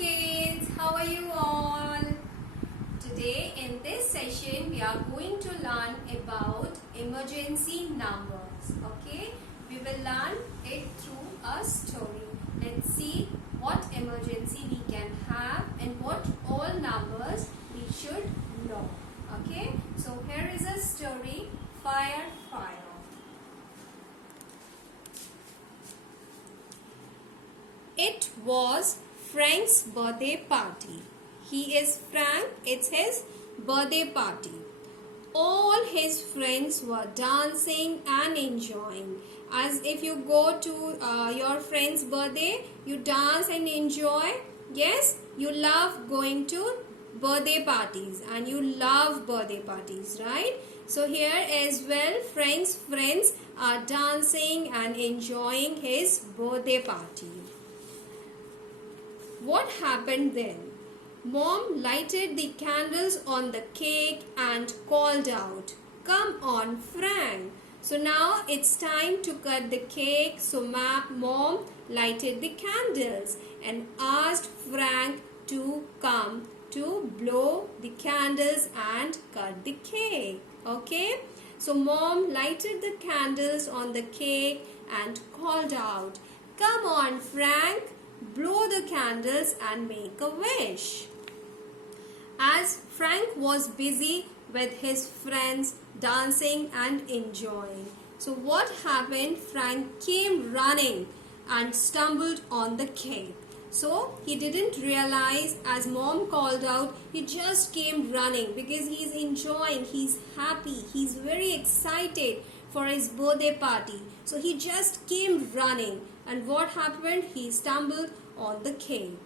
kids, how are you all? Today in this session we are going to learn about emergency numbers. Okay, we will learn it through a story. Let's see what emergency we can have and what all numbers we should know. Okay, so here is a story, Fire. It was Frank's birthday party. He is Frank, it's his birthday party. All his friends were dancing and enjoying. As if you go to your friend's birthday, you dance and enjoy. Yes, you love going to birthday parties and you love birthday parties, right? So here as well, Frank's friends are dancing and enjoying his birthday party. What happened then? Mom lighted the candles on the cake and called out, "Come on, Frank." So now it's time to cut the cake. So Mom lighted the candles and asked Frank to come to blow the candles and cut the cake. Okay? So Mom lighted the candles on the cake and called out, "Come on, Frank, blow the candles and make a wish." As Frank was busy with his friends dancing and enjoying. So what happened? Frank came running and stumbled on the cake. So he didn't realize as Mom called out, he just came running because he's enjoying, he's happy, he's very excited for his birthday party. So he just came running, and what happened? He stumbled on the cake.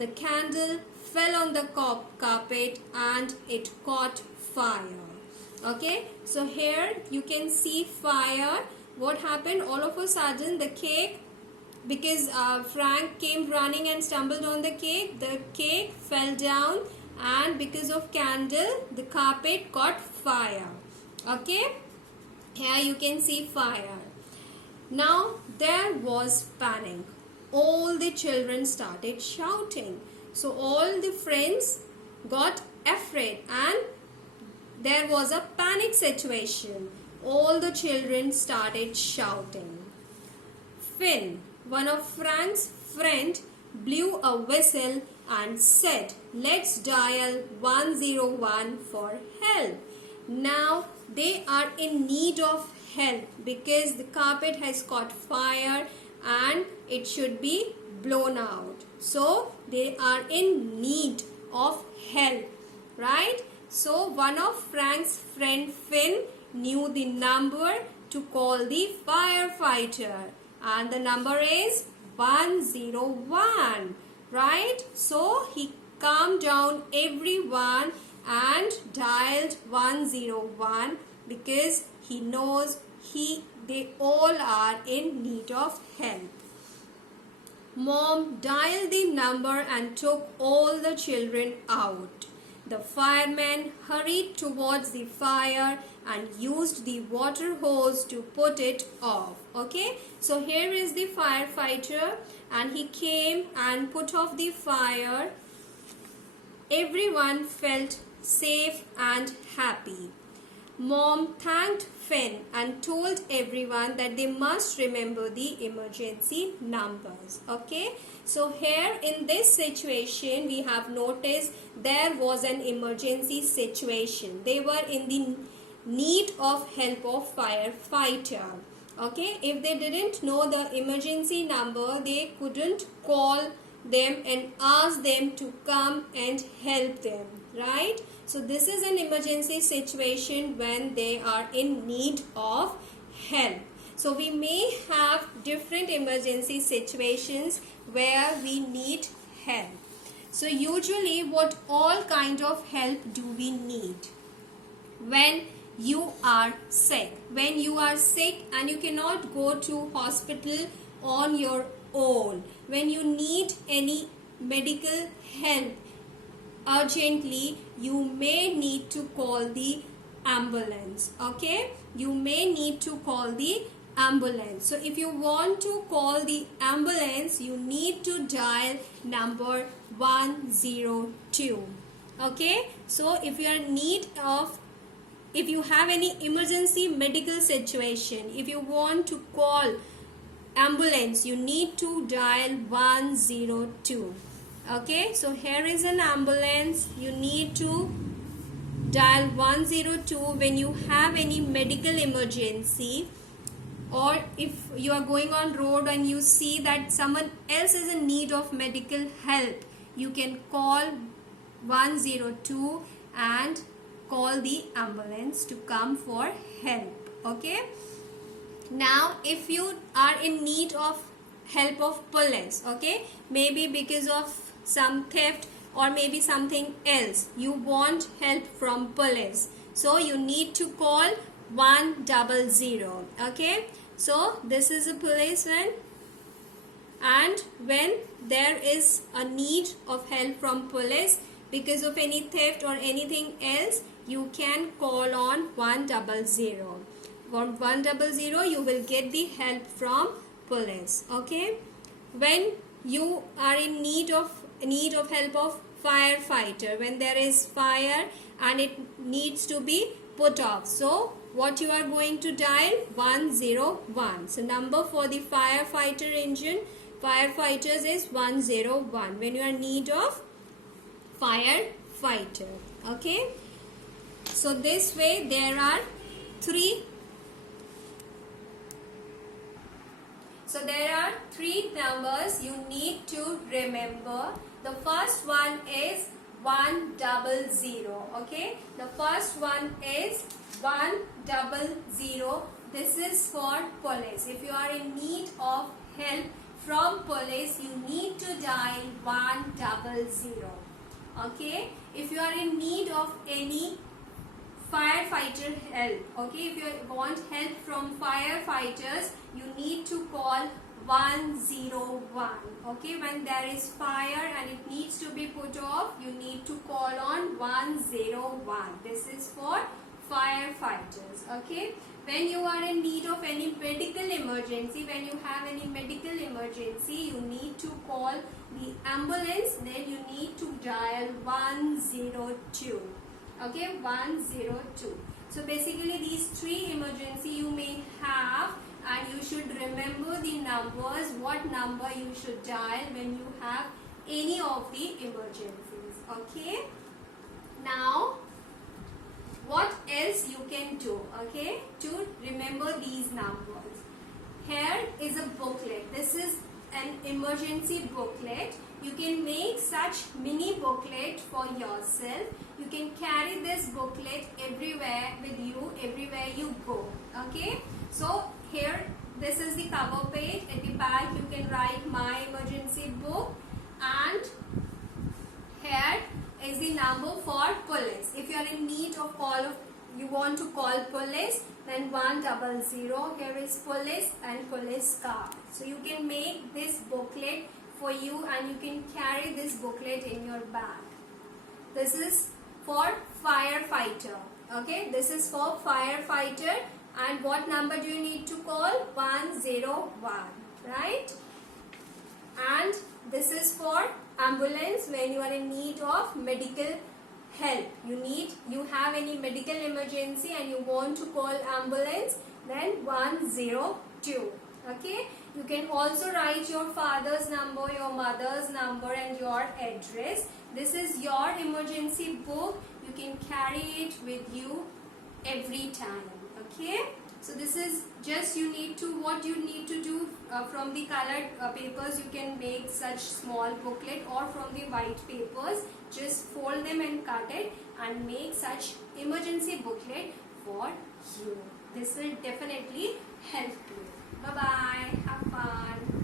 The candle fell on the carpet and it caught fire. Okay, so here you can see fire. What happened? All of a sudden the cake, because Frank came running and stumbled on the cake fell down, and because of candle the carpet caught fire. Okay, here you can see fire. Now there was panic. All the children started shouting. So all the friends got afraid and there was a panic situation. All the children started shouting. Finn, one of Frank's friend, blew a whistle and said, "Let's dial 101 for help." Now they are in need of help because the carpet has caught fire and it should be blown out. So they are in need of help, right? So one of Frank's friend Finn knew the number to call the firefighter, and the number is 101, right? So he calmed down everyone and dialed 101 because he knows they all are in need of help. Mom dialed the number and took all the children out. The fireman hurried towards the fire and used the water hose to put it off. Okay, so here is the firefighter and he came and put off the fire. Everyone felt safe and happy. Mom thanked Finn and told everyone that they must remember the emergency numbers. Okay, so here in this situation we have noticed there was an emergency situation. They were in the need of help of firefighter. Okay, if they didn't know the emergency number, they couldn't call them and ask them to come and help them, right? So this is an emergency situation when they are in need of help. So we may have different emergency situations where we need help. So usually what all kind of help do we need? When you are sick. When you are sick and you cannot go to hospital on your own. When you need any medical help urgently, you may need to call the ambulance. Okay, you may need to call the ambulance. So if you want to call the ambulance, you need to dial number 102. Okay, so if you are in need of, if you have any emergency medical situation, if you want to call ambulance, you need to dial 102. Okay, so here is an ambulance. You need to dial 102 when you have any medical emergency, or if you are going on road and you see that someone else is in need of medical help, you can call 102 and call the ambulance to come for help. Okay, now if you are in need of help of police, okay, maybe because of some theft or maybe something else, you want help from police, so you need to call 100. Okay, so this is a policeman, and when there is a need of help from police because of any theft or anything else, you can call on 100. On 100 you will get the help from police. Okay, when you are in need of help of firefighter, when there is fire and it needs to be put off, so what you are going to dial 101. So number for the firefighters is 101 when you are in need of firefighter. Okay, so this way there are three numbers you need to remember. The first one is 100. Okay, the first one is 100. This is for police. If you are in need of help from police, you need to dial 100. Okay, if you are in need of any firefighter help, okay, if you want help from firefighters, you need to call 101. Okay, when there is fire and it needs to be put off, you need to call on 101. This is for firefighters. Okay, when you are in need of any medical emergency, when you have any medical emergency, you need to call the ambulance, then you need to dial 102. Okay, 102. So basically these three emergency you may have, and you should remember the numbers, what number you should dial when you have any of the emergencies. Okay, now what else you can do, okay, to remember these numbers? Here is a booklet. This is an emergency booklet. You can make such mini booklet for yourself. You can carry this booklet everywhere with you, everywhere you go. Okay, so here this is the cover page. At the back you can write my emergency book, and here is the number for police. If you are in need of you want to call police, then 100. Here is police and police car. So you can make this booklet for you, and you can carry this booklet in your bag. This is for firefighter. Okay, this is for firefighter. And what number do you need to call? 101, right? And this is for ambulance, when you are in need of medical help. You have any medical emergency and you want to call ambulance, then 102. Okay, you can also write your father's number, your mother's number, and your address. This is your emergency book. You can carry it with you every time. Okay, so this is just what you need to do from the colored papers. You can make such small booklet, or from the white papers, just fold them and cut it and make such emergency booklet for you. This will definitely help you. Bye bye, have fun.